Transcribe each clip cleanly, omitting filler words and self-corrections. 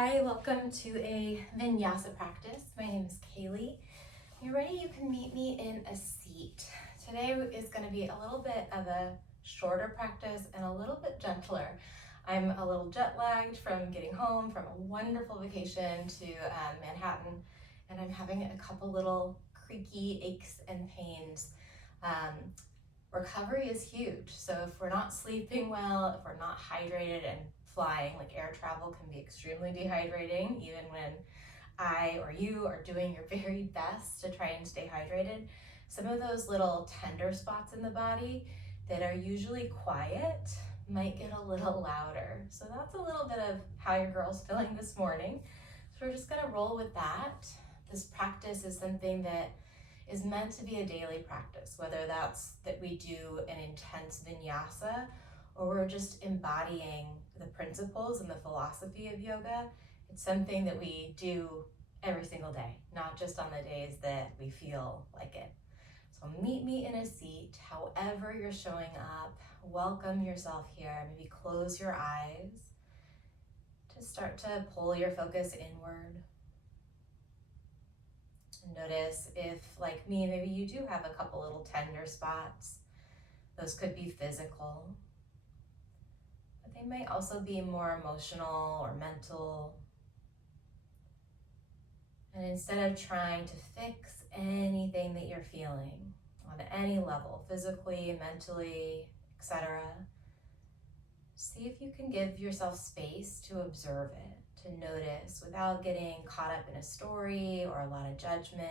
Hi, welcome to a vinyasa practice. My name is Kaylee. When you're ready, you can meet me in a seat. Today is going to be a little bit of a shorter practice and a little bit gentler. I'm a little jet lagged from getting home from a wonderful vacation to Manhattan, and I'm having a couple little creaky aches and pains. Recovery is huge. So if we're not sleeping well, if we're not hydrated and flying, like air travel can be extremely dehydrating, even when I or you are doing your very best to try and stay hydrated. Some of those little tender spots in the body that are usually quiet might get a little louder. So that's a little bit of how your girl's feeling this morning. So we're just gonna roll with that. This practice is something that is meant to be a daily practice, whether that's that we do an intense vinyasa or we're just embodying the principles and the philosophy of yoga. It's something that we do every single day, not just on the days that we feel like it. So meet me in a seat, however you're showing up. Welcome yourself here. Maybe close your eyes to start to pull your focus inward. Notice if, like me, maybe you do have a couple little tender spots. Those could be physical, but they may also be more emotional or mental. And instead of trying to fix anything that you're feeling on any level, physically, mentally, etc., see if you can give yourself space to observe it, to notice without getting caught up in a story or a lot of judgment.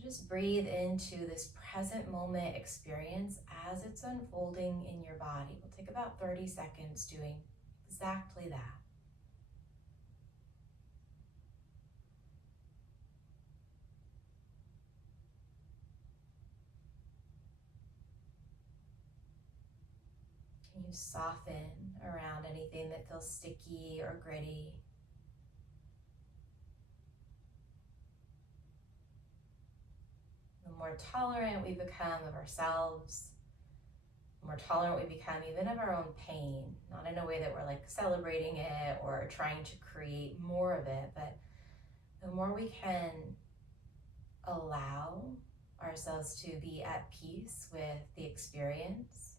Just breathe into this present moment experience as it's unfolding in your body. We'll take about 30 seconds doing exactly that. Can you soften around anything that feels sticky or gritty? The more tolerant we become of ourselves, the more tolerant we become even of our own pain, not in a way that we're like celebrating it or trying to create more of it, but the more we can allow ourselves to be at peace with the experience,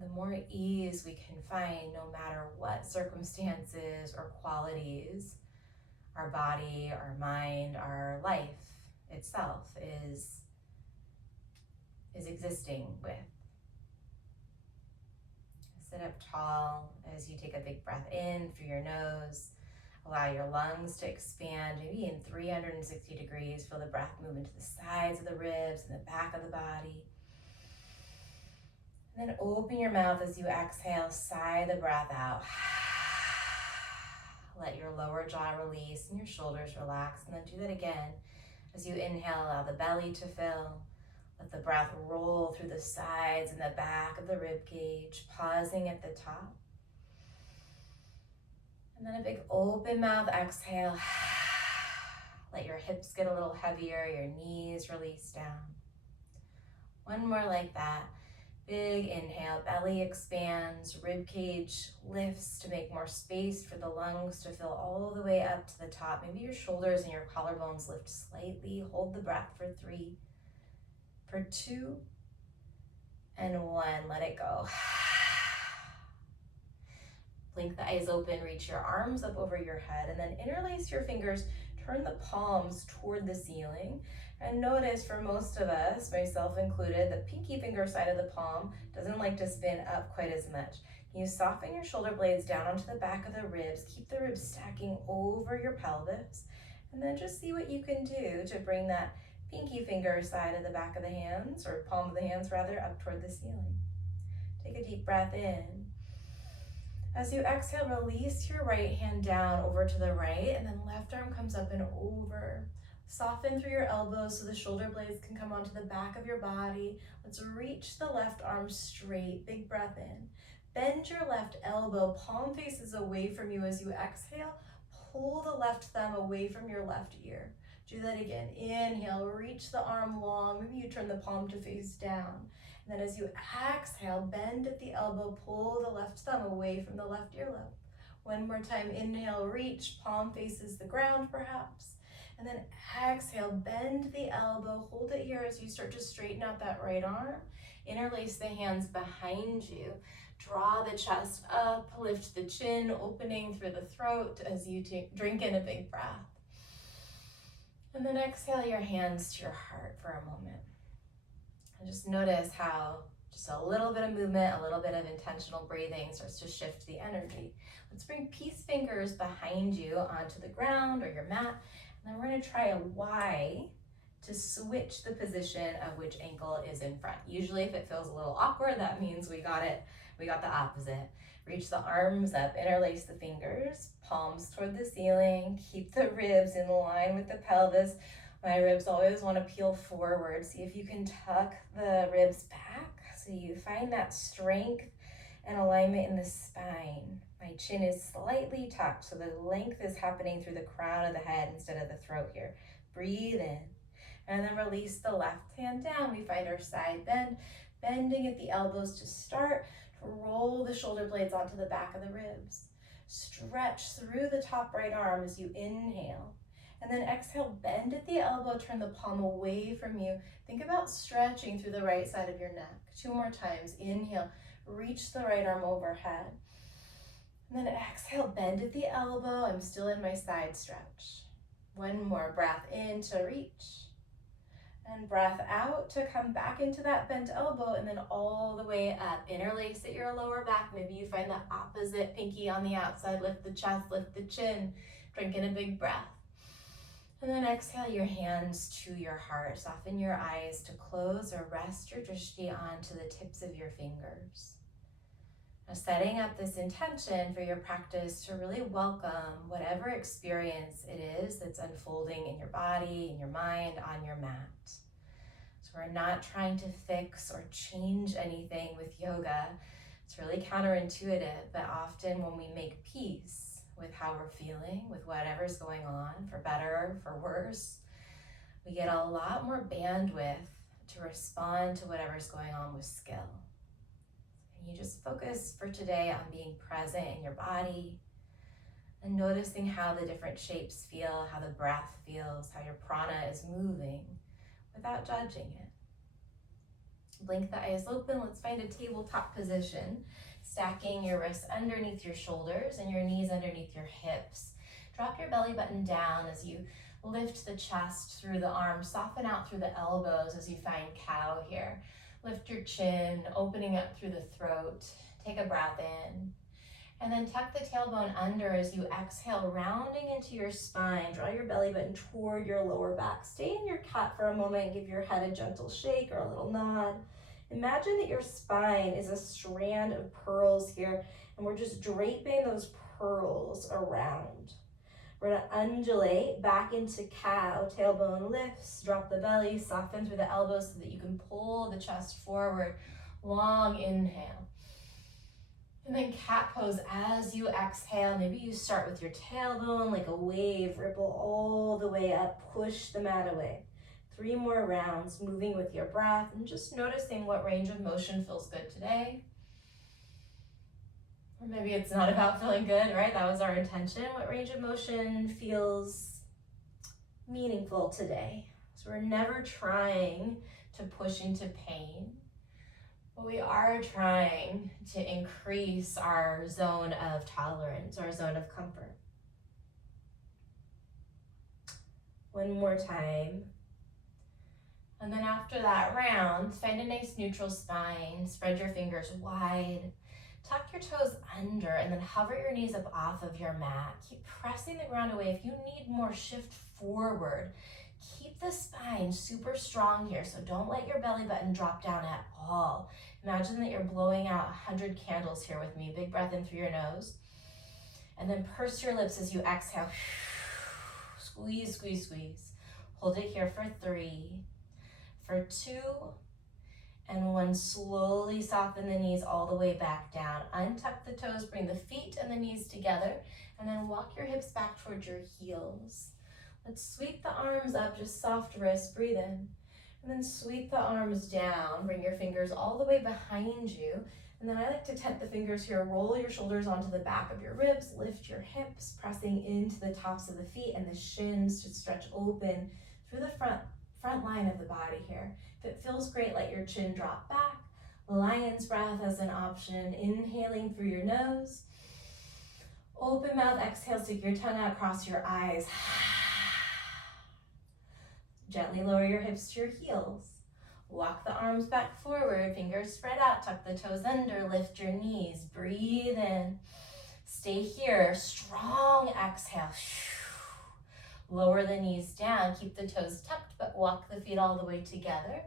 the more ease we can find no matter what circumstances or qualities our body, our mind, our life itself is existing with. Sit up tall as you take a big breath in through your nose. Allow your lungs to expand, maybe in 360 degrees. Feel the breath move into the sides of the ribs and the back of the body. And then open your mouth as you exhale, sigh the breath out. Let your lower jaw release and your shoulders relax, and then do that again. As you inhale, allow the belly to fill. Let the breath roll through the sides and the back of the rib cage, pausing at the top. And then a big open mouth exhale. Let your hips get a little heavier, your knees release down. One more like that. Big inhale, belly expands, rib cage lifts to make more space for the lungs to fill all the way up to the top. Maybe your shoulders and your collarbones lift slightly. Hold the breath for 3, for 2, and 1. Let it go. Blink the eyes open, reach your arms up over your head, and then interlace your fingers. Turn the palms toward the ceiling. And notice, for most of us, myself included, the pinky finger side of the palm doesn't like to spin up quite as much. You soften your shoulder blades down onto the back of the ribs. Keep the ribs stacking over your pelvis. And then just see what you can do to bring that pinky finger side of the back of the hands, or palm of the hands rather, up toward the ceiling. Take a deep breath in. As you exhale, release your right hand down over to the right, and then left arm comes up and over. Soften through your elbows so the shoulder blades can come onto the back of your body. Let's reach the left arm straight. Big breath in. Bend your left elbow, palm faces away from you as you exhale. Pull the left thumb away from your left ear. Do that again. Inhale, reach the arm long. Maybe you turn the palm to face down. And then as you exhale, bend at the elbow, pull the left thumb away from the left earlobe. One more time, inhale, reach, palm faces the ground perhaps. And then exhale, bend the elbow, hold it here as you start to straighten out that right arm. Interlace the hands behind you. Draw the chest up, lift the chin, opening through the throat as you drink in a big breath. And then exhale your hands to your heart for a moment. And just notice how just a little bit of movement, a little bit of intentional breathing starts to shift the energy. Let's bring peace fingers behind you onto the ground or your mat. And then we're going to try a Y to switch the position of which ankle is in front. Usually if it feels a little awkward, that means we got the opposite. Reach the arms up, interlace the fingers, palms toward the ceiling, keep the ribs in line with the pelvis. My ribs always want to peel forward. See if you can tuck the ribs back so you find that strength and alignment in the spine. My chin is slightly tucked, so the length is happening through the crown of the head instead of the throat here. Breathe in, and then release the left hand down. We find our side bend, bending at the elbows to start. Roll the shoulder blades onto the back of the ribs. Stretch through the top right arm as you inhale. And then exhale, bend at the elbow, turn the palm away from you. Think about stretching through the right side of your neck. 2 more times. Inhale, reach the right arm overhead. And then exhale, bend at the elbow. I'm still in my side stretch. 1 more breath in to reach. And breath out to come back into that bent elbow, and then all the way up. Interlace at your lower back. Maybe you find the opposite pinky on the outside. Lift the chest, lift the chin. Drink in a big breath. And then exhale your hands to your heart. Soften your eyes to close or rest your drishti onto the tips of your fingers. Now setting up this intention for your practice to really welcome whatever experience it is that's unfolding in your body, in your mind, on your mat. So we're not trying to fix or change anything with yoga. It's really counterintuitive, but often when we make peace with how we're feeling, with whatever's going on, for better, for worse, we get a lot more bandwidth to respond to whatever's going on with skill. And you just focus for today on being present in your body and noticing how the different shapes feel, how the breath feels, how your prana is moving without judging it. Blink the eyes open. Let's find a tabletop position. Stacking your wrists underneath your shoulders and your knees underneath your hips. Drop your belly button down as you lift the chest through the arms. Soften out through the elbows as you find cow here. Lift your chin, opening up through the throat. Take a breath in. And then tuck the tailbone under as you exhale, rounding into your spine. Draw your belly button toward your lower back. Stay in your cat for a moment and give your head a gentle shake or a little nod. Imagine that your spine is a strand of pearls here, and we're just draping those pearls around. We're gonna undulate back into cow. Tailbone lifts, drop the belly, soften through the elbows so that you can pull the chest forward. Long inhale. And then cat pose as you exhale. Maybe you start with your tailbone like a wave, ripple all the way up, push the mat away. 3 more rounds, moving with your breath and just noticing what range of motion feels good today. Or maybe it's not about feeling good, right? That was our intention. What range of motion feels meaningful today? So we're never trying to push into pain, but we are trying to increase our zone of tolerance, our zone of comfort. 1 more time. And then after that round, find a nice neutral spine, spread your fingers wide, tuck your toes under, and then hover your knees up off of your mat. Keep pressing the ground away. If you need more, shift forward. Keep the spine super strong here, so don't let your belly button drop down at all. Imagine that you're blowing out 100 candles here with me. Big breath in through your nose. And then purse your lips as you exhale. Squeeze, squeeze, squeeze. Hold it here for 3, for 2, and 1. Slowly soften the knees all the way back down. Untuck the toes, bring the feet and the knees together, and then walk your hips back towards your heels. Let's sweep the arms up, just soft wrist, breathe in. And then sweep the arms down, bring your fingers all the way behind you, And then I like to tent the fingers here. Roll your shoulders onto the back of your ribs, lift your hips, pressing into the tops of the feet and the shins to stretch open through the front line of the body here. If it feels great, let your chin drop back. Lion's breath as an option, inhaling through your nose. Open mouth, exhale, stick your tongue out across your eyes. Gently lower your hips to your heels. Walk the arms back forward, fingers spread out, tuck the toes under, lift your knees, breathe in. Stay here, strong exhale. Lower the knees down, keep the toes tucked, but walk the feet all the way together.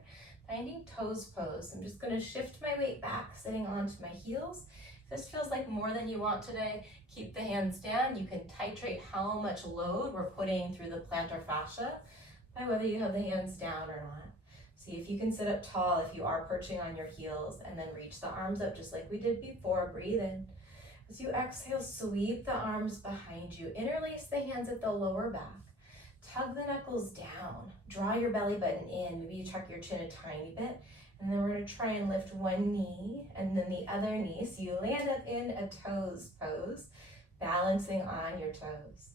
Finding toes pose. I'm just gonna shift my weight back, sitting onto my heels. If this feels like more than you want today, keep the hands down. You can titrate how much load we're putting through the plantar fascia by whether you have the hands down or not. See if you can sit up tall if you are perching on your heels, and then reach the arms up just like we did before. Breathe in. As you exhale, sweep the arms behind you. Interlace the hands at the lower back. Tug the knuckles down. Draw your belly button in. Maybe you tuck your chin a tiny bit. And then we're going to try and lift one knee and then the other knee. So you land up in a toes pose, balancing on your toes.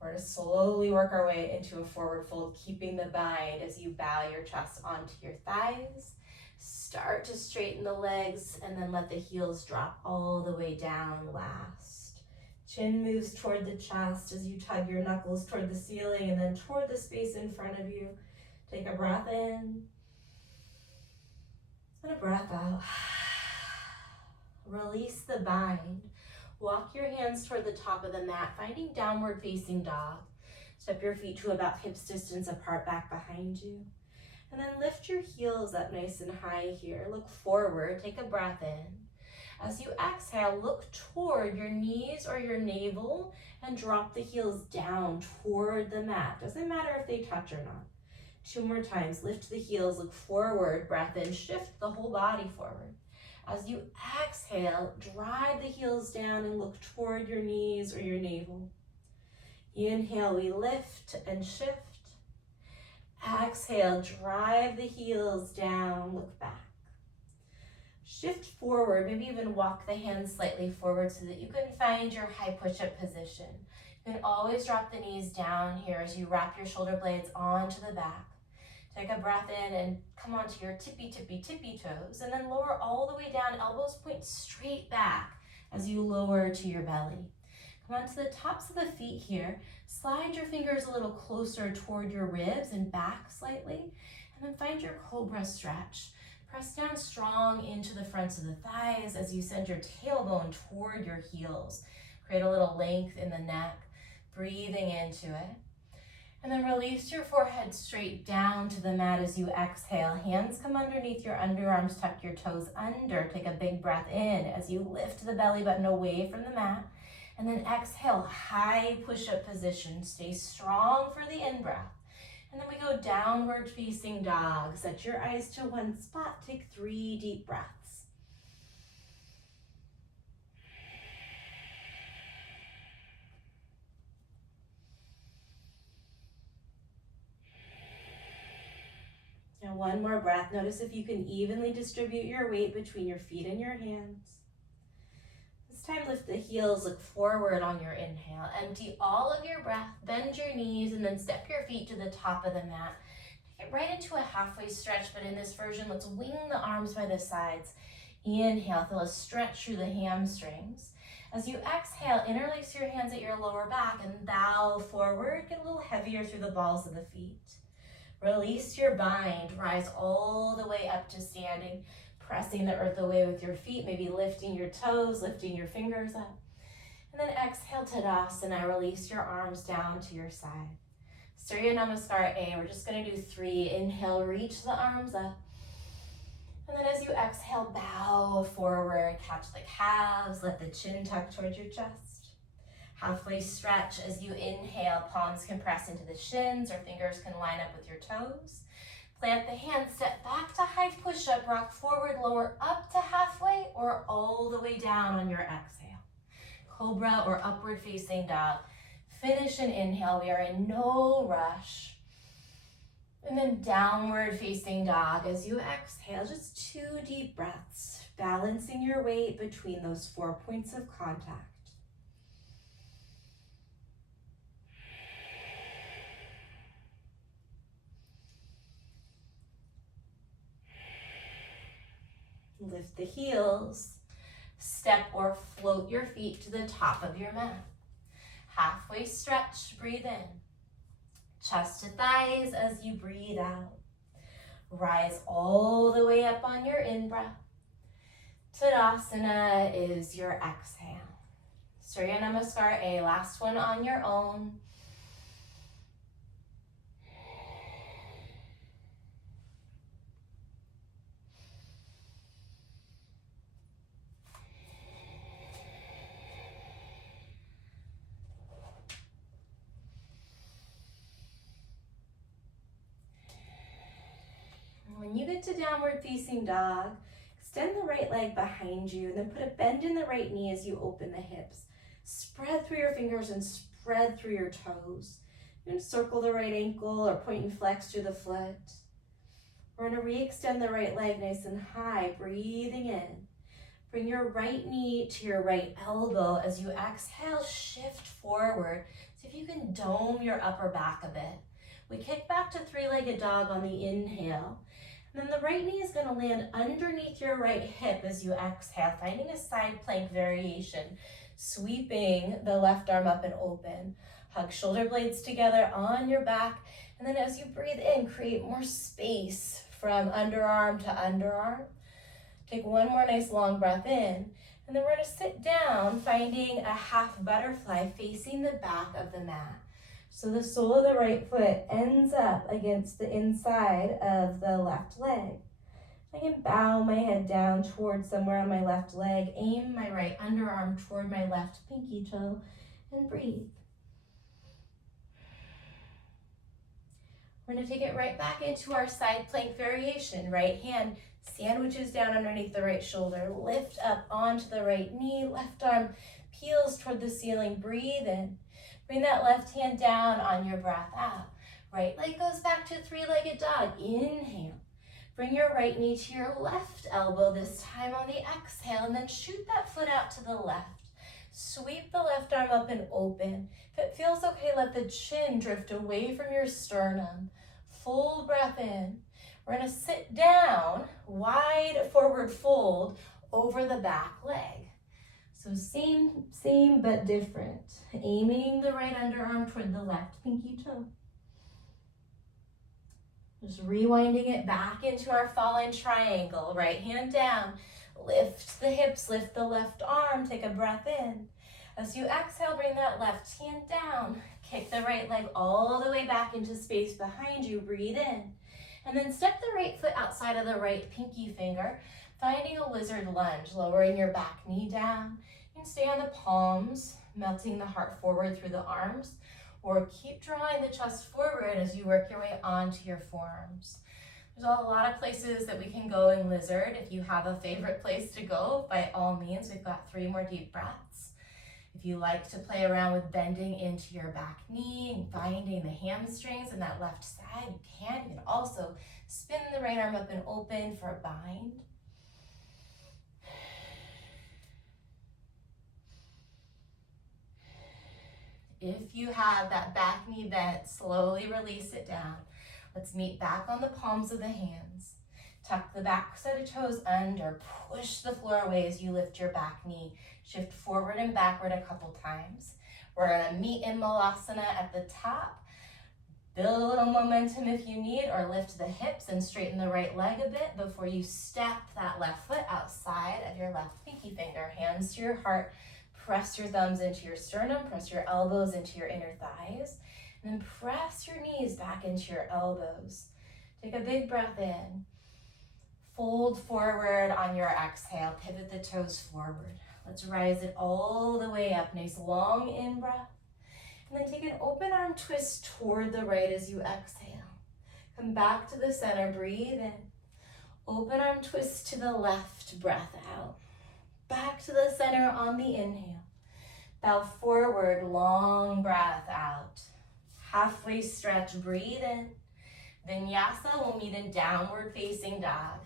We're going to slowly work our way into a forward fold, keeping the bind as you bow your chest onto your thighs. Start to straighten the legs and then let the heels drop all the way down last. Chin moves toward the chest as you tug your knuckles toward the ceiling and then toward the space in front of you. Take a breath in and a breath out. Release the bind. Walk your hands toward the top of the mat, finding downward facing dog. Step your feet to about hips distance apart back behind you. And then lift your heels up nice and high here. Look forward, take a breath in. As you exhale, look toward your knees or your navel and drop the heels down toward the mat. Doesn't matter if they touch or not. 2 more times, lift the heels, look forward, breath in, shift the whole body forward. As you exhale, drive the heels down and look toward your knees or your navel. Inhale, we lift and shift. Exhale, drive the heels down, look back. Shift forward, maybe even walk the hands slightly forward so that you can find your high push-up position. You can always drop the knees down here as you wrap your shoulder blades onto the back. Take a breath in and come onto your tippy toes, and then lower all the way down, elbows point straight back as you lower to your belly. Come onto the tops of the feet here. Slide your fingers a little closer toward your ribs and back slightly, and then find your cobra stretch. Press down strong into the fronts of the thighs as you send your tailbone toward your heels. Create a little length in the neck, breathing into it. And then release your forehead straight down to the mat as you exhale. Hands come underneath your underarms, tuck your toes under. Take a big breath in as you lift the belly button away from the mat. And then exhale, high push-up position. Stay strong for the in-breath. And then we go downward facing dog. Set your eyes to one spot. Take 3 deep breaths. Now 1 more breath. Notice if you can evenly distribute your weight between your feet and your hands. This time lift the heels, look forward on your inhale. Empty all of your breath, bend your knees, and then step your feet to the top of the mat. Take it right into a halfway stretch, but in this version, let's wing the arms by the sides. Inhale, feel a stretch through the hamstrings. As you exhale, interlace your hands at your lower back and bow forward. Get a little heavier through the balls of the feet. Release your bind, rise all the way up to standing, pressing the earth away with your feet, maybe lifting your toes, lifting your fingers up. And then exhale, Tadasana, release your arms down to your side. Surya Namaskar A, we're just gonna do 3. Inhale, reach the arms up. And then as you exhale, bow forward, catch the calves, let the chin tuck towards your chest. Halfway stretch as you inhale, palms can press into the shins or fingers can line up with your toes. Plant the hands, step back to high push-up, rock forward, lower up to halfway or all the way down on your exhale. Cobra or upward facing dog. Finish an inhale, we are in no rush. And then downward facing dog as you exhale, just 2 deep breaths, balancing your weight between those 4 points of contact. Lift the heels, step or float your feet to the top of your mat. Halfway stretch, breathe in. Chest to thighs as you breathe out. Rise all the way up on your in-breath. Tadasana is your exhale. Surya Namaskar, a last one on your own. When you get to downward facing dog, extend the right leg behind you and then put a bend in the right knee as you open the hips. Spread through your fingers and spread through your toes. You're going to circle the right ankle or point and flex through the foot. We're going to re-extend the right leg nice and high, breathing in. Bring your right knee to your right elbow. As you exhale, shift forward. See if you can dome your upper back a bit. We kick back to 3-legged dog on the inhale. And then the right knee is going to land underneath your right hip as you exhale, finding a side plank variation, sweeping the left arm up and open. Hug shoulder blades together on your back. And then as you breathe in, create more space from underarm to underarm. Take one more nice long breath in. And then we're going to sit down, finding a half butterfly facing the back of the mat. So the sole of the right foot ends up against the inside of the left leg. I can bow my head down towards somewhere on my left leg, aim my right underarm toward my left pinky toe, and breathe. We're going to take it right back into our side plank variation. Right hand sandwiches down underneath the right shoulder, lift up onto the right knee, left arm peels toward the ceiling, breathe in. Bring that left hand down on your breath out. Right leg goes back to 3-legged dog. Inhale. Bring your right knee to your left elbow, this time on the exhale, and then shoot that foot out to the left. Sweep the left arm up and open. If it feels okay, let the chin drift away from your sternum. Full breath in. We're going to sit down, wide forward fold over the back leg. So same but different. Aiming the right underarm toward the left pinky toe. Just rewinding it back into our fallen triangle. Right hand down. Lift the hips, lift the left arm. Take a breath in. As you exhale, bring that left hand down. Kick the right leg all the way back into space behind you. Breathe in. And then step the right foot outside of the right pinky finger, finding a lizard lunge, lowering your back knee down. You can stay on the palms, melting the heart forward through the arms, or keep drawing the chest forward as you work your way onto your forearms. There's a lot of places that we can go in lizard. If you have a favorite place to go, by all means, we've got 3 more deep breaths. If you like to play around with bending into your back knee and finding the hamstrings in that left side, you can. You can also spin the right arm up and open for a bind. If you have that back knee bent, slowly release it down. Let's meet back on the palms of the hands. Tuck the back set of toes under. Push the floor away as you lift your back knee. Shift forward and backward a couple times. We're going to meet in Malasana at the top. Build a little momentum if you need, or lift the hips and straighten the right leg a bit before you step that left foot outside of your left pinky finger. Hands to your heart. Press your thumbs into your sternum. Press your elbows into your inner thighs. And then press your knees back into your elbows. Take a big breath in. Fold forward on your exhale. Pivot the toes forward. Let's rise it all the way up. Nice long in-breath. And then take an open arm twist toward the right as you exhale. Come back to the center. Breathe in. Open arm twist to the left. Breath out. Back to the center on the inhale. Bow forward. Long breath out. Halfway stretch. Breathe in. Vinyasa will meet in downward facing dog.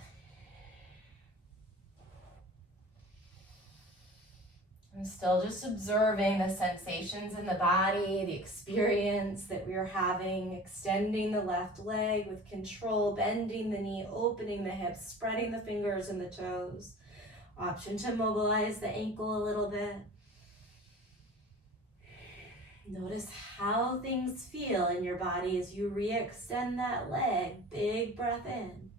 I'm still just observing the sensations in the body, the experience that we are having, extending the left leg with control, bending the knee, opening the hips, spreading the fingers and the toes. Option to mobilize the ankle a little bit. Notice how things feel in your body as you re-extend that leg. Big breath in.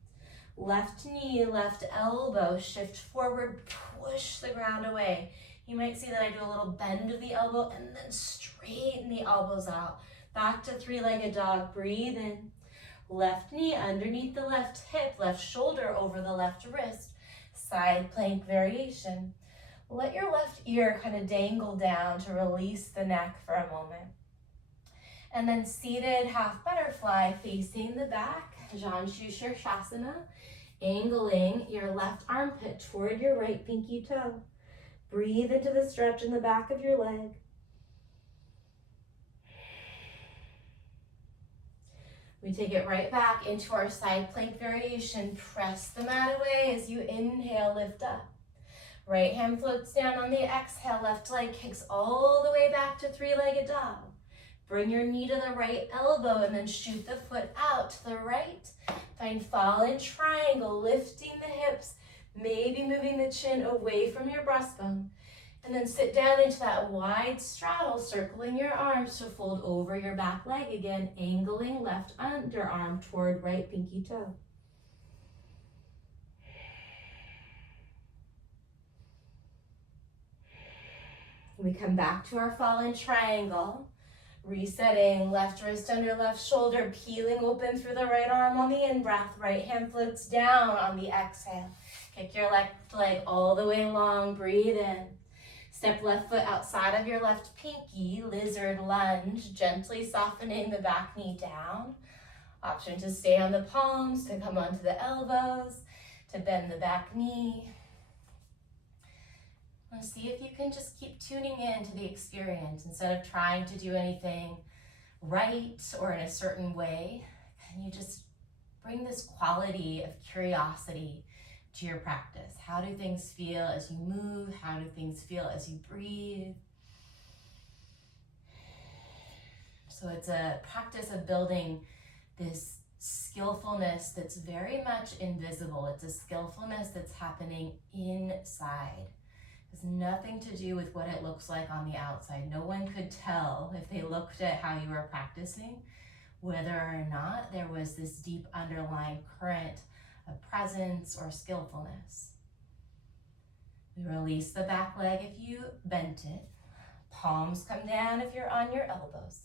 Left knee, left elbow, shift forward, push the ground away. You might see that I do a little bend of the elbow and then straighten the elbows out. Back to three-legged dog. Breathe in. Left knee underneath the left hip, left shoulder over the left wrist. Side plank variation. Let your left ear kind of dangle down to release the neck for a moment. And then seated half butterfly facing the back, Janshu Shirshasana, angling your left armpit toward your right pinky toe. Breathe into the stretch in the back of your leg. We take it right back into our side plank variation. Press the mat away as you inhale, lift up. Right hand floats down on the exhale. Left leg kicks all the way back to three-legged dog. Bring your knee to the right elbow and then shoot the foot out to the right. Find fallen triangle, lifting the hips, maybe moving the chin away from your breastbone. And then sit down into that wide straddle, circling your arms to fold over your back leg again, angling left underarm toward right pinky toe. We come back to our fallen triangle, resetting left wrist under left shoulder, peeling open through the right arm on the in-breath. Right hand floats down on the exhale. Kick your left leg all the way long, breathe in. Step left foot outside of your left pinky, lizard lunge, gently softening the back knee down. Option to stay on the palms, to come onto the elbows, to bend the back knee. And see if you can just keep tuning in to the experience instead of trying to do anything right or in a certain way. Can you just bring this quality of curiosity to your practice? How do things feel as you move? How do things feel as you breathe? So it's a practice of building this skillfulness that's very much invisible. It's a skillfulness that's happening inside. It has nothing to do with what it looks like on the outside. No one could tell if they looked at how you were practicing whether or not there was this deep underlying current of presence or skillfulness. We release the back leg if you bent it. Palms come down if you're on your elbows.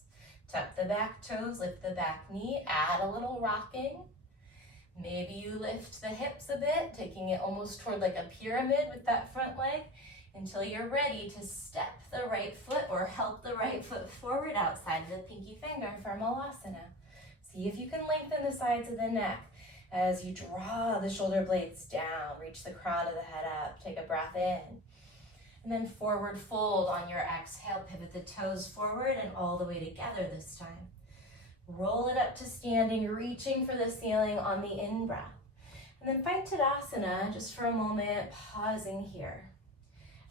Tuck the back toes, lift the back knee, add a little rocking. Maybe you lift the hips a bit, taking it almost toward like a pyramid with that front leg until you're ready to step the right foot or help the right foot forward outside of the pinky finger for Malasana. See if you can lengthen the sides of the neck. As you draw the shoulder blades down, reach the crown of the head up, take a breath in. And then forward fold on your exhale, pivot the toes forward and all the way together this time. Roll it up to standing, reaching for the ceiling on the in-breath. And then find Tadasana just for a moment, pausing here.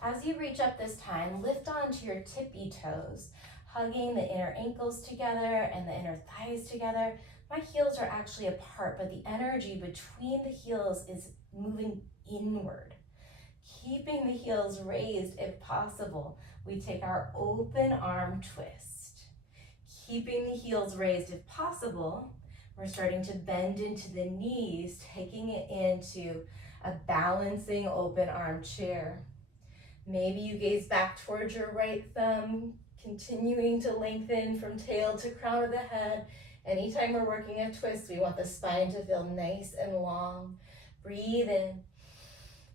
As you reach up this time, lift onto your tippy toes, hugging the inner ankles together and the inner thighs together. My heels are actually apart, but the energy between the heels is moving inward. Keeping the heels raised if possible, we take our open arm twist. Keeping the heels raised if possible, we're starting to bend into the knees, taking it into a balancing open arm chair. Maybe you gaze back towards your right thumb, continuing to lengthen from tail to crown of the head. Anytime we're working a twist, we want the spine to feel nice and long. Breathe in.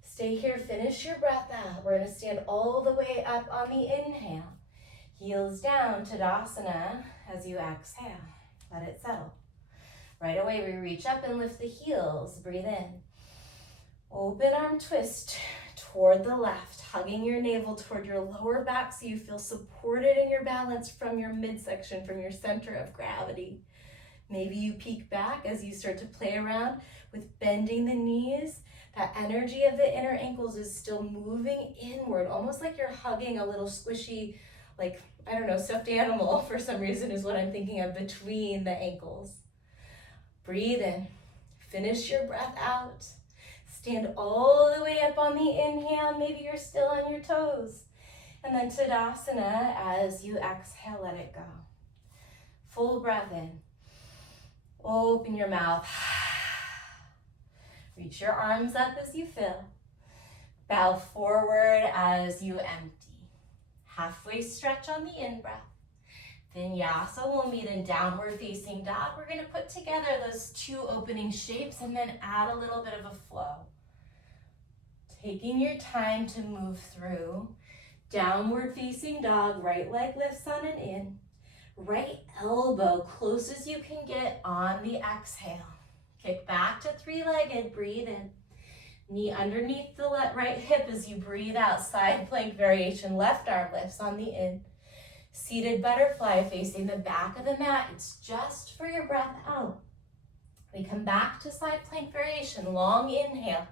Stay here, finish your breath out. We're gonna stand all the way up on the inhale. Heels down, Tadasana, as you exhale. Let it settle. Right away, we reach up and lift the heels. Breathe in. Open arm twist toward the left, hugging your navel toward your lower back so you feel supported in your balance from your midsection, from your center of gravity. Maybe you peek back as you start to play around with bending the knees. That energy of the inner ankles is still moving inward, almost like you're hugging a little squishy, like, I don't know, stuffed animal for some reason is what I'm thinking of, between the ankles. Breathe in. Finish your breath out. Stand all the way up on the inhale. Maybe you're still on your toes. And then Tadasana, as you exhale, let it go. Full breath in. Open your mouth. Reach your arms up as you fill. Bow forward as you empty. Halfway stretch on the in-breath. Vinyasa will meet in downward facing dog. We're going to put together those two opening shapes and then add a little bit of a flow. Taking your time to move through. Downward facing dog, right leg lifts on and in. Right elbow close as you can get on the exhale. Kick back to three-legged, breathe in. Knee underneath the right hip as you breathe out. Side plank variation, left arm lifts on the in. Seated butterfly facing the back of the mat. It's just for your breath out. We come back to side plank variation, long inhale.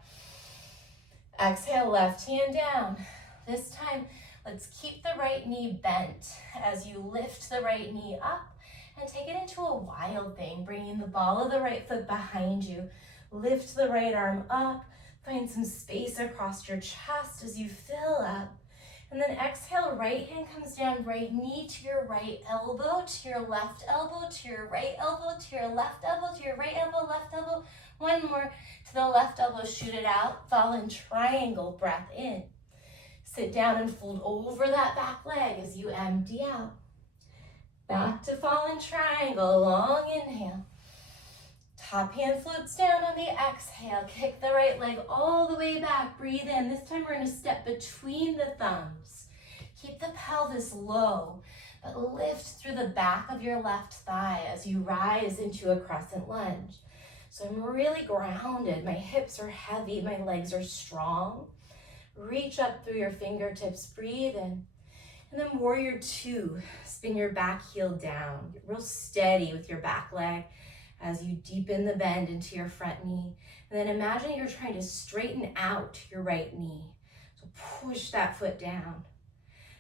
Exhale, left hand down. This time, let's keep the right knee bent as you lift the right knee up and take it into a wild thing, bringing the ball of the right foot behind you. Lift the right arm up, find some space across your chest as you fill up. And then exhale, right hand comes down, right knee to your right elbow, to your left elbow, to your right elbow, to your left elbow, to your right elbow, left elbow. One more to the left elbow, shoot it out. Fallen triangle, breath in. Sit down and fold over that back leg as you empty out. Back to fallen triangle, long inhale. Top hand floats down on the exhale. Kick the right leg all the way back. Breathe in. This time we're going to step between the thumbs. Keep the pelvis low, but lift through the back of your left thigh as you rise into a crescent lunge. So I'm really grounded. My hips are heavy. My legs are strong. Reach up through your fingertips. Breathe in. And then warrior two. Spin your back heel down. Get real steady with your back leg as you deepen the bend into your front knee. And then imagine you're trying to straighten out your right knee. So push that foot down.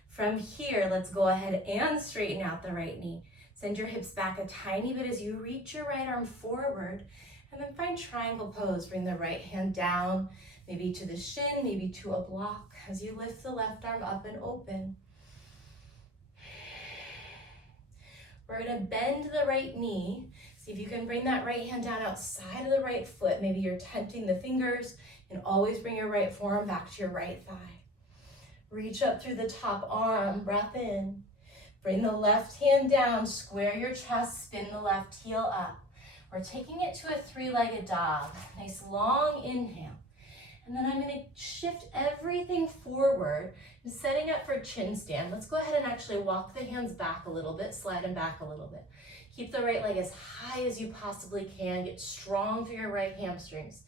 From here, let's go ahead and straighten out the right knee. Send your hips back a tiny bit as you reach your right arm forward. And then find triangle pose. Bring the right hand down, maybe to the shin, maybe to a block, as you lift the left arm up and open. We're going to bend the right knee. See if you can bring that right hand down outside of the right foot. Maybe you're tenting the fingers, and always bring your right forearm back to your right thigh. Reach up through the top arm, breath in. Bring the left hand down, square your chest, spin the left heel up. We're taking it to a three-legged dog. Nice long inhale. And then I'm going to shift everything forward and setting up for chin stand. Let's go ahead and actually walk the hands back a little bit, slide them back a little bit. Keep the right leg as high as you possibly can. Get strong through your right hamstrings.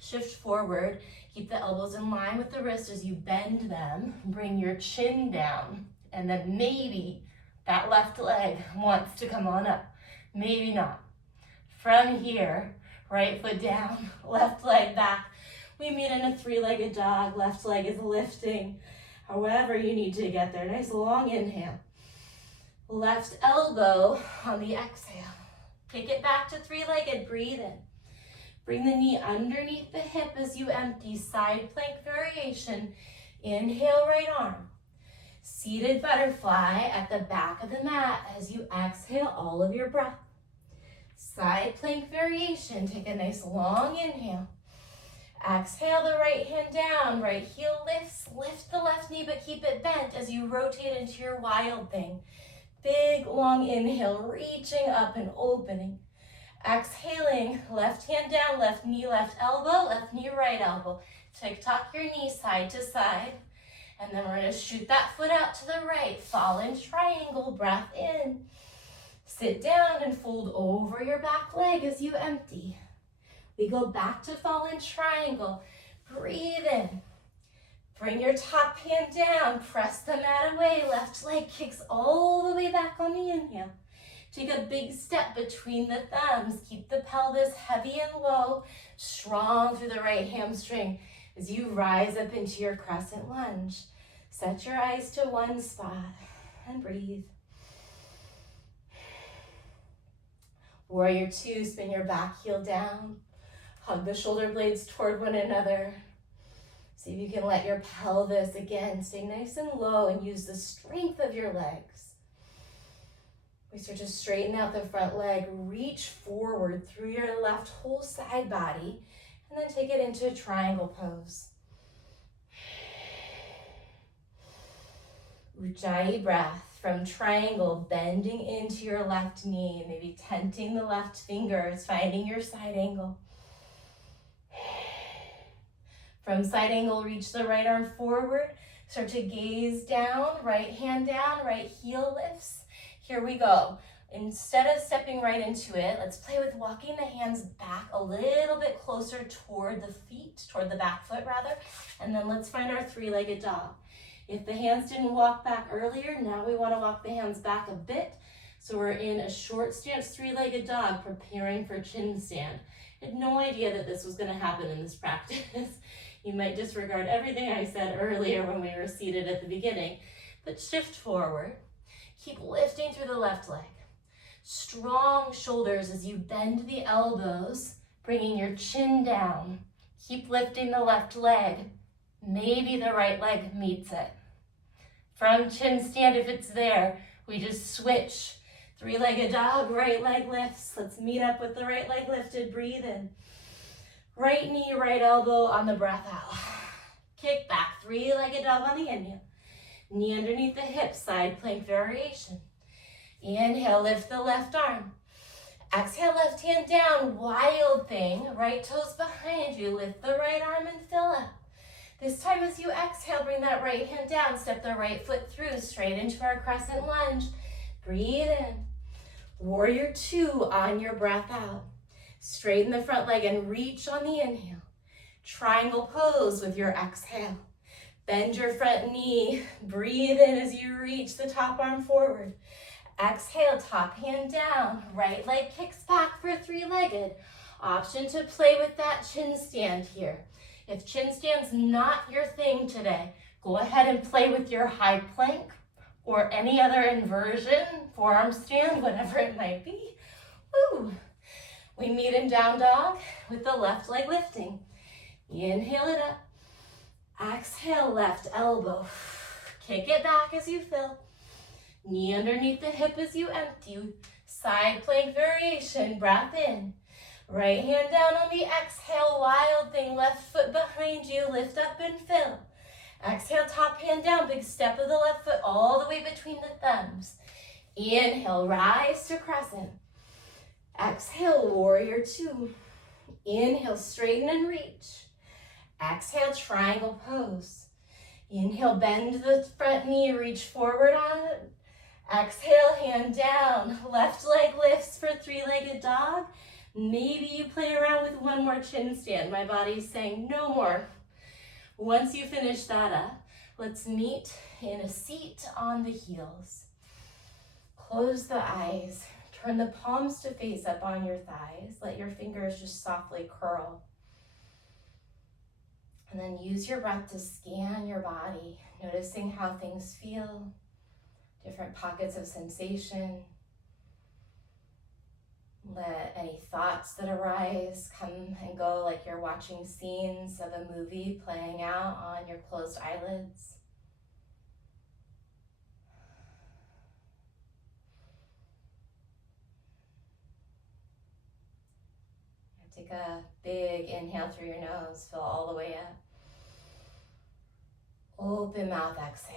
Shift forward. Keep the elbows in line with the wrists as you bend them. Bring your chin down. And then maybe that left leg wants to come on up. Maybe not. From here, right foot down, left leg back. We meet in a three-legged dog. Left leg is lifting. However you need to get there. Nice long inhale. Left elbow on the exhale. Kick it back to three-legged. Breathe in. Bring the knee underneath the hip as you empty. Side plank variation. Inhale, right arm. Seated butterfly at the back of the mat as you exhale all of your breath. Side plank variation. Take a nice long inhale. Exhale the right hand down, right heel lifts, lift the left knee but keep it bent as you rotate into your wild thing. Big long inhale, reaching up and opening. Exhaling, left hand down, left knee, left elbow, left knee, right elbow. Tick-tock your knee side to side. And then we're going to shoot that foot out to the right. Fallen triangle, breath in. Sit down and fold over your back leg as you empty. We go back to fallen triangle. Breathe in. Bring your top hand down. Press the mat away. Left leg kicks all the way back on the inhale. Take a big step between the thumbs. Keep the pelvis heavy and low, strong through the right hamstring as you rise up into your crescent lunge. Set your eyes to one spot and breathe. Warrior two, spin your back heel down. Hug the shoulder blades toward one another. See if you can let your pelvis, again, stay nice and low and use the strength of your legs. We start to straighten out the front leg. Reach forward through your left whole side body and then take it into triangle pose. Ujjayi breath. From triangle, bending into your left knee, maybe tenting the left fingers, finding your side angle. From side angle, reach the right arm forward. Start to gaze down, right hand down, right heel lifts. Here we go. Instead of stepping right into it, let's play with walking the hands back a little bit closer toward the feet, toward the back foot rather, and then let's find our three-legged dog. If the hands didn't walk back earlier, now we want to walk the hands back a bit. So we're in a short stance, three-legged dog, preparing for chin stand. I had no idea that this was going to happen in this practice. You might disregard everything I said earlier when we were seated at the beginning, but shift forward. Keep lifting through the left leg. Strong shoulders as you bend the elbows, bringing your chin down. Keep lifting the left leg. Maybe the right leg meets it. From chin stand, if it's there, we just switch. Three-legged dog, right leg lifts. Let's meet up with the right leg lifted. Breathe in. Right knee, right elbow on the breath out. Kick back, three-legged dog on the inhale. Knee underneath the hip, side plank variation. Inhale, lift the left arm. Exhale, left hand down, wild thing. Right toes behind you. Lift the right arm and fill up. This time as you exhale, bring that right hand down, step the right foot through, straight into our crescent lunge. Breathe in. Warrior two on your breath out. Straighten the front leg and reach on the inhale. Triangle pose with your exhale. Bend your front knee. Breathe in as you reach the top arm forward. Exhale, top hand down. Right leg kicks back for three-legged. Option to play with that chin stand here. If chin stand's not your thing today, go ahead and play with your high plank or any other inversion, forearm stand, whatever it might be. Woo! We meet in down dog with the left leg lifting. Inhale it up. Exhale, left elbow. Kick it back as you fill. Knee underneath the hip as you empty. Side plank variation, breath in. Right hand down on the exhale, wild thing, left foot behind you, lift up and fill. Exhale, top hand down, big step of the left foot all the way between the thumbs. Inhale, rise to crescent. Exhale, warrior two. Inhale, straighten and reach. Exhale, triangle pose. Inhale, bend the front knee, reach forward on it. Exhale, hand down. Left leg lifts for three-legged dog. Maybe you play around with one more chin stand. My body's saying no more. Once you finish that up, let's meet in a seat on the heels. Close the eyes. Turn the palms to face up on your thighs. Let your fingers just softly curl. And then use your breath to scan your body, noticing how things feel, different pockets of sensation. Let any thoughts that arise come and go like you're watching scenes of a movie playing out on your closed eyelids. Take a big inhale through your nose, fill all the way up. Open mouth, exhale.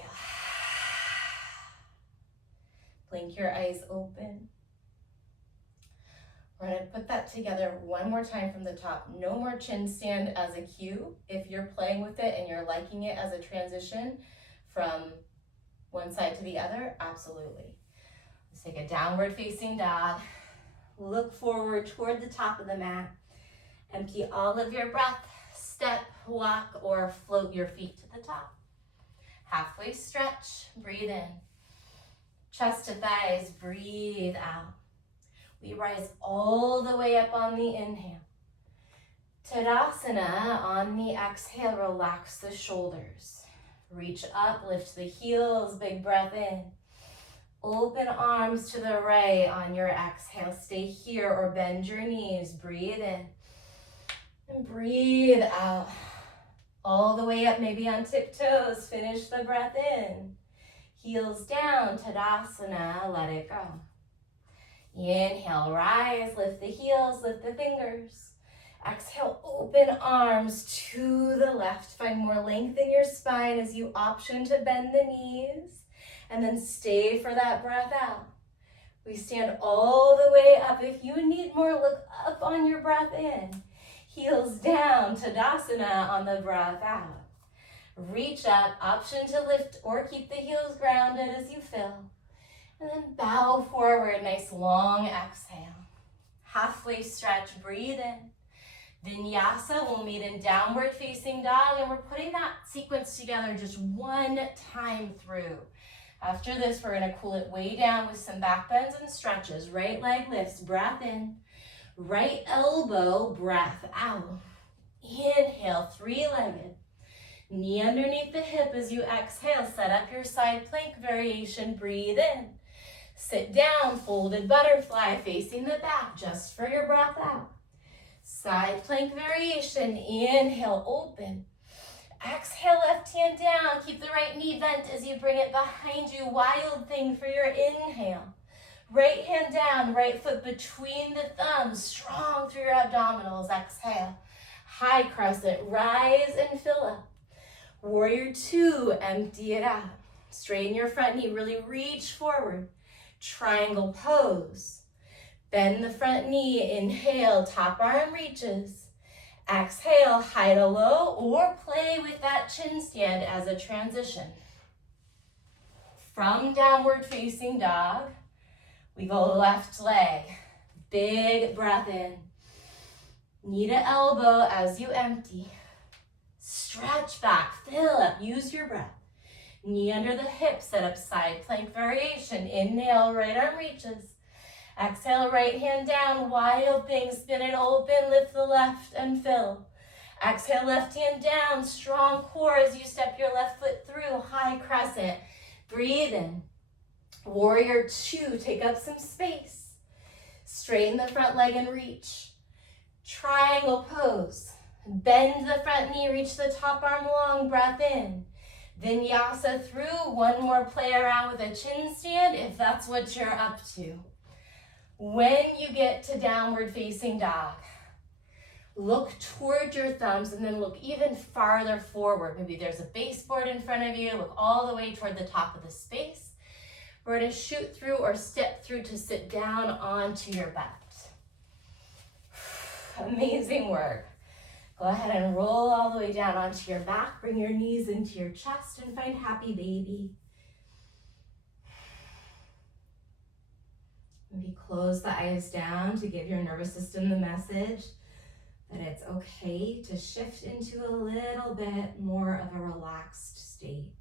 Blink your eyes open. We're going to put that together one more time from the top. No more chin stand as a cue. If you're playing with it and you're liking it as a transition from one side to the other, absolutely. Let's take a downward facing dog. Look forward toward the top of the mat. Empty all of your breath. Step, walk, or float your feet to the top. Halfway stretch, breathe in. Chest to thighs, breathe out. We rise all the way up on the inhale. Tadasana, on the exhale, relax the shoulders. Reach up, lift the heels, big breath in. Open arms to the right on your exhale. Stay here or bend your knees. Breathe in and breathe out. All the way up, maybe on tiptoes. Finish the breath in. Heels down, Tadasana, let it go. Inhale, rise, lift the heels, lift the fingers. Exhale, open arms to the left. Find more length in your spine as you option to bend the knees. And then stay for that breath out. We stand all the way up. If you need more, look up on your breath in. Heels down, Tadasana on the breath out. Reach up, option to lift or keep the heels grounded as you fill. And then bow forward, nice long exhale. Halfway stretch, breathe in. Vinyasa, we'll meet in downward facing dog, and we're putting that sequence together just one time through. After this, we're gonna cool it way down with some back bends and stretches. Right leg lifts, breath in. Right elbow, breath out. Inhale, three-legged. Knee underneath the hip as you exhale. Set up your side plank variation, breathe in. Sit down, folded butterfly, facing the back, just for your breath out. Side plank variation, inhale, open. Exhale, left hand down. Keep the right knee bent as you bring it behind you. Wild thing for your inhale. Right hand down, right foot between the thumbs. Strong through your abdominals. Exhale. High crescent, rise and fill up. Warrior two, empty it out. Straighten your front knee, really reach forward. Triangle pose. Bend the front knee, inhale, top arm reaches. Exhale, high to low, or play with that chin stand as a transition. From downward facing dog, we go left leg. Big breath in. Knee to elbow as you empty. Stretch back, fill up, use your breath. Knee under the hip, set up side plank variation. Inhale, right arm reaches. Exhale, right hand down, wild thing, spin it open, lift the left and fill. Exhale, left hand down, strong core as you step your left foot through, high crescent. Breathe in. Warrior two, take up some space. Straighten the front leg and reach. Triangle pose. Bend the front knee, reach the top arm long, breath in. Vinyasa through, one more play around with a chin stand if that's what you're up to. When you get to downward facing dog, look toward your thumbs and then look even farther forward. Maybe there's a baseboard in front of you. Look all the way toward the top of the space. We're going to shoot through or step through to sit down onto your butt. Amazing work. Go ahead and roll all the way down onto your back. Bring your knees into your chest and find happy baby. Maybe close the eyes down to give your nervous system the message that it's okay to shift into a little bit more of a relaxed state.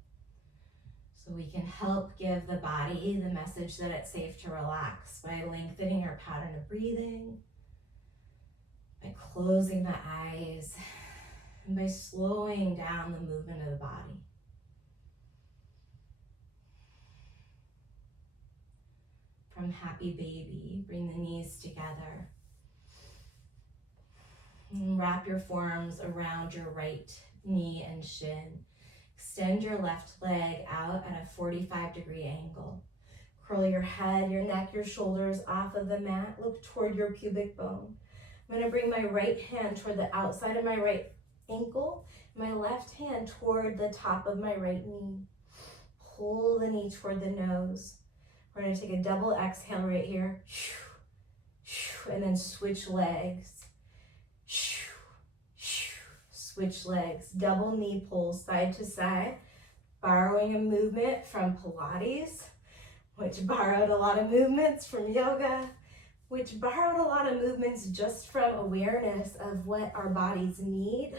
So we can help give the body the message that it's safe to relax by lengthening your pattern of breathing, by closing the eyes, and by slowing down the movement of the body. From happy baby, bring the knees together. And wrap your forearms around your right knee and shin. Extend your left leg out at a 45-degree angle. Curl your head, your neck, your shoulders off of the mat. Look toward your pubic bone. I'm going to bring my right hand toward the outside of my right ankle, my left hand toward the top of my right knee. Pull the knee toward the nose. We're going to take a double exhale right here, and then switch legs. Switch legs, double knee pulls side to side, borrowing a movement from Pilates, which borrowed a lot of movements from yoga, which borrowed a lot of movements just from awareness of what our bodies need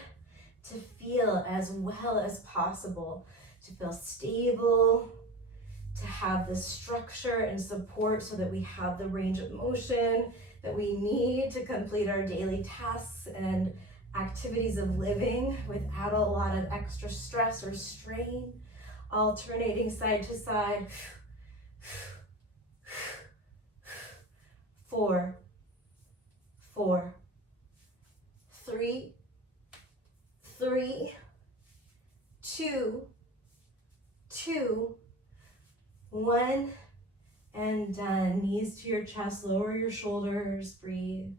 to feel as well as possible, to feel stable, to have the structure and support so that we have the range of motion that we need to complete our daily tasks and activities of living without a lot of extra stress or strain. Alternating side to side. 4, 4, 3, 3, 2, 2, 1, and done. Knees to your chest, lower your shoulders, breathe.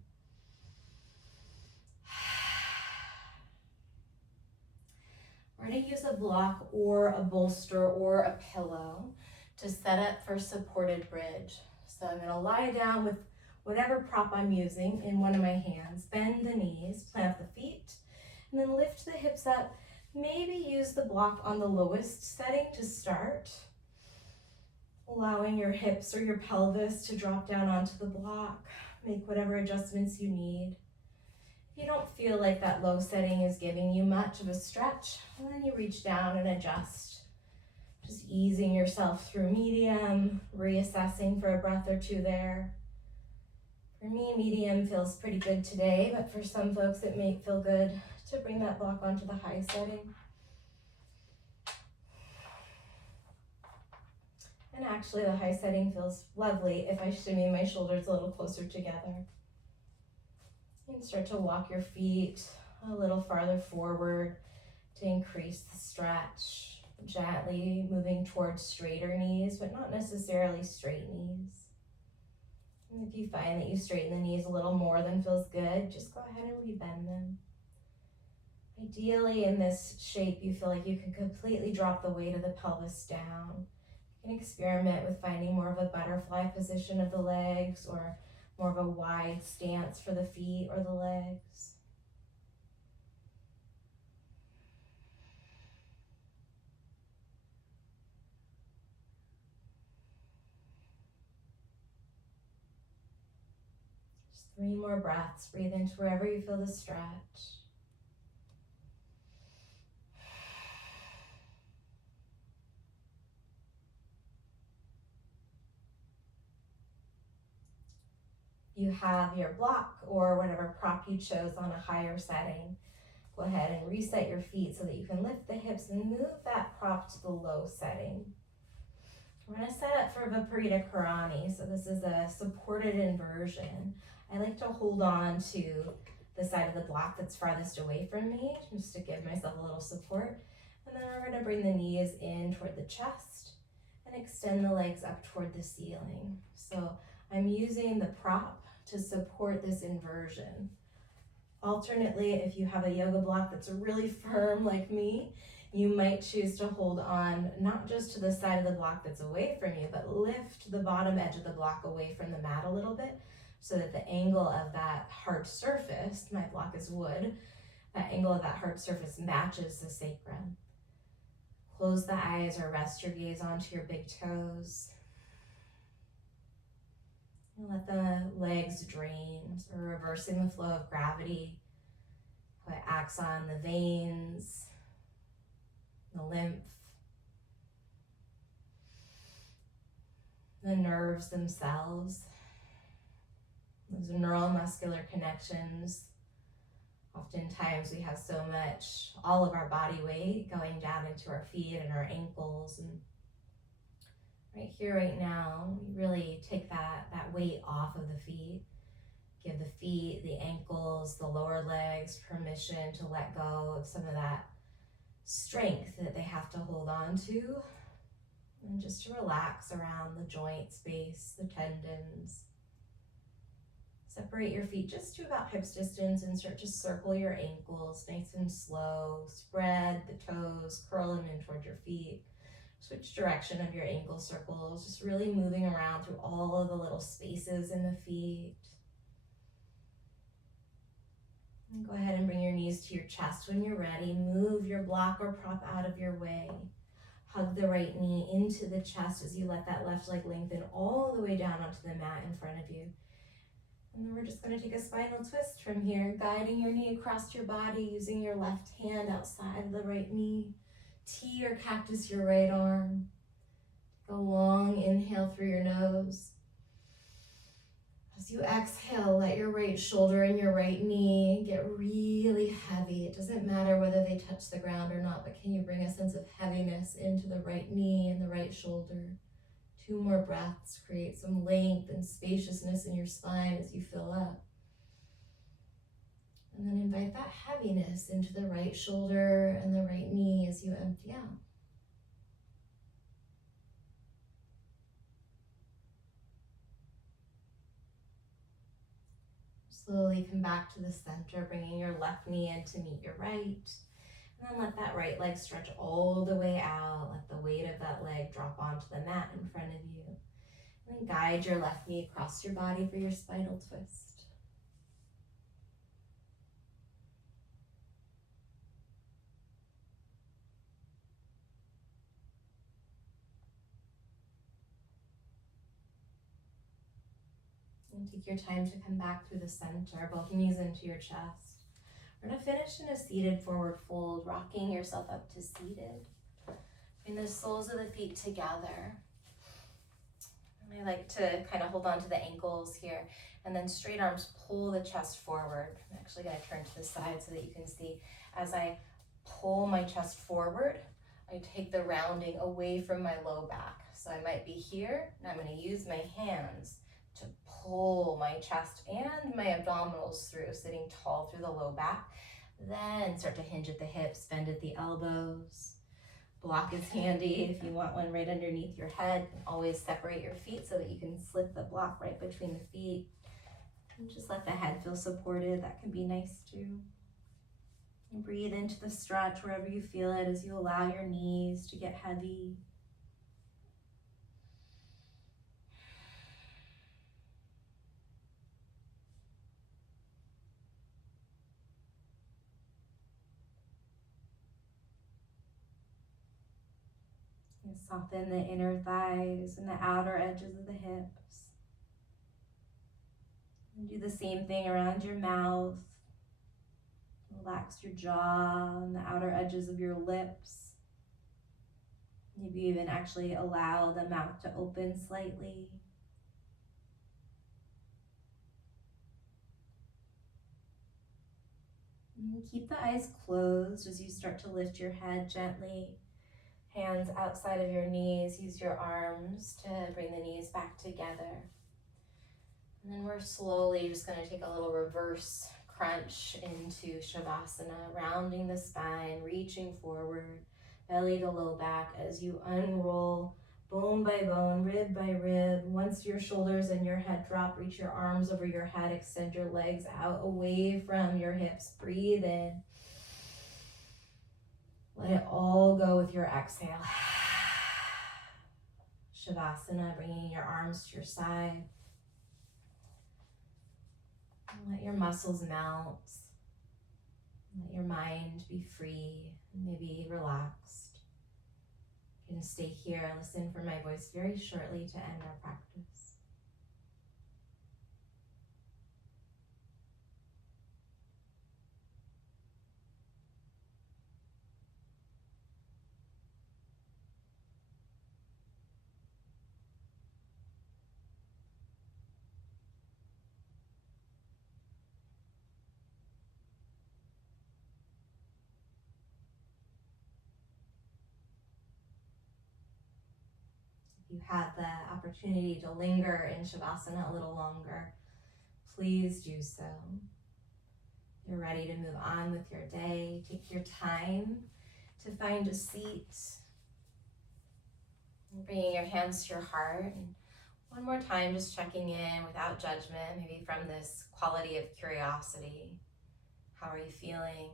We're going to use a block or a bolster or a pillow to set up for supported bridge. So I'm going to lie down with whatever prop I'm using in one of my hands, bend the knees, plant the feet, and then lift the hips up. Maybe use the block on the lowest setting to start, allowing your hips or your pelvis to drop down onto the block. Make whatever adjustments you need. If you don't feel like that low setting is giving you much of a stretch, and then you reach down and adjust. Just easing yourself through medium, reassessing for a breath or two there. For me, medium feels pretty good today, but for some folks it may feel good to bring that block onto the high setting. And actually the high setting feels lovely if I shimmy my shoulders a little closer together. And start to walk your feet a little farther forward to increase the stretch. Gently moving towards straighter knees, but not necessarily straight knees. And if you find that you straighten the knees a little more than feels good, just go ahead and rebend them. Ideally, in this shape, you feel like you can completely drop the weight of the pelvis down. You can experiment with finding more of a butterfly position of the legs or more of a wide stance for the feet or the legs. Just 3 more breaths. Breathe into wherever you feel the stretch. You have your block or whatever prop you chose on a higher setting. Go ahead and reset your feet so that you can lift the hips and move that prop to the low setting. We're going to set up for Viparita Karani. So this is a supported inversion. I like to hold on to the side of the block that's farthest away from me, just to give myself a little support. And then we're going to bring the knees in toward the chest and extend the legs up toward the ceiling. So I'm using the prop to support this inversion. Alternately, if you have a yoga block that's really firm like me, you might choose to hold on not just to the side of the block that's away from you, but lift the bottom edge of the block away from the mat a little bit so that the angle of that hard surface, my block is wood, that angle of that hard surface matches the sacrum. Close the eyes or rest your gaze onto your big toes. And let the legs drain, so reversing the flow of gravity, how it acts on the veins, the lymph, the nerves themselves, those neuromuscular connections. Oftentimes we have so much, all of our body weight going down into our feet and our ankles, and right here, right now, you really take that weight off of the feet. Give the feet, the ankles, the lower legs permission to let go of some of that strength that they have to hold on to. And just to relax around the joint space, the tendons. Separate your feet just to about hips distance and start to circle your ankles nice and slow. Spread the toes, curl them in toward your feet. Switch direction of your ankle circles, just really moving around through all of the little spaces in the feet. And go ahead and bring your knees to your chest when you're ready. Move your block or prop out of your way. Hug the right knee into the chest as you let that left leg lengthen all the way down onto the mat in front of you. And then we're just going to take a spinal twist from here, guiding your knee across your body, using your left hand outside of the right knee. T or cactus your right arm. Take a long inhale through your nose. As you exhale, let your right shoulder and your right knee get really heavy. It doesn't matter whether they touch the ground or not, but can you bring a sense of heaviness into the right knee and the right shoulder? 2 more breaths. Create some length and spaciousness in your spine as you fill up. And then invite that heaviness into the right shoulder and the right knee as you empty out. Slowly come back to the center, bringing your left knee in to meet your right. And then let that right leg stretch all the way out. Let the weight of that leg drop onto the mat in front of you. And then guide your left knee across your body for your spinal twist. And take your time to come back through the center, both knees into your chest. We're going to finish in a seated forward fold, rocking yourself up to seated. Bring the soles of the feet together. And I like to kind of hold on to the ankles here, and then straight arms pull the chest forward. I'm actually going to turn to the side so that you can see. As I pull my chest forward, I take the rounding away from my low back. So I might be here, and I'm going to use my hands to pull my chest and my abdominals through, sitting tall through the low back. Then start to hinge at the hips, bend at the elbows. Block is handy if you want one right underneath your head. Always separate your feet so that you can slip the block right between the feet. And just let the head feel supported. That can be nice too. And breathe into the stretch wherever you feel it as you allow your knees to get heavy. And soften the inner thighs and the outer edges of the hips. And do the same thing around your mouth. Relax your jaw and the outer edges of your lips. Maybe even actually allow the mouth to open slightly. And keep the eyes closed as you start to lift your head gently. Hands outside of your knees. Use your arms to bring the knees back together. And then we're slowly just going to take a little reverse crunch into Shavasana, rounding the spine, reaching forward, belly to low back as you unroll bone by bone, rib by rib. Once your shoulders and your head drop, reach your arms over your head, extend your legs out away from your hips. Breathe in. Let it all go with your exhale. Shavasana, bringing your arms to your side. Let your muscles melt. Let your mind be free and maybe relaxed. You can stay here and listen for my voice very shortly to end our practice. You have the opportunity to linger in Shavasana a little longer, please do so. You're ready to move on with your day. Take your time to find a seat. And bringing your hands to your heart. And one more time, just checking in without judgment, maybe from this quality of curiosity. How are you feeling?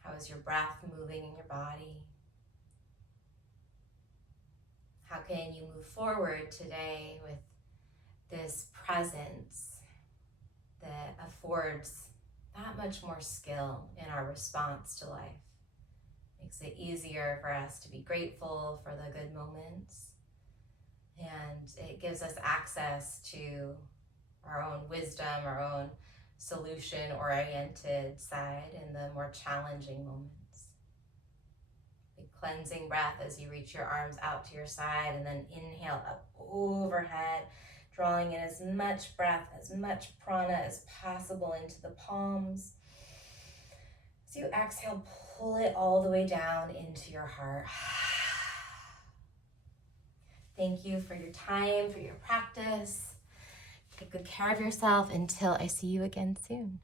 How is your breath moving in your body? How can you move forward today with this presence that affords that much more skill in our response to life? Makes it easier for us to be grateful for the good moments, and it gives us access to our own wisdom, our own solution-oriented side in the more challenging moments. Be cleansing breath as you reach your arms out to your side, and then inhale up overhead, drawing in as much breath, as much prana as possible into the palms. As you exhale, pull it all the way down into your heart. Thank you for your time, for your practice. Take good care of yourself until I see you again soon.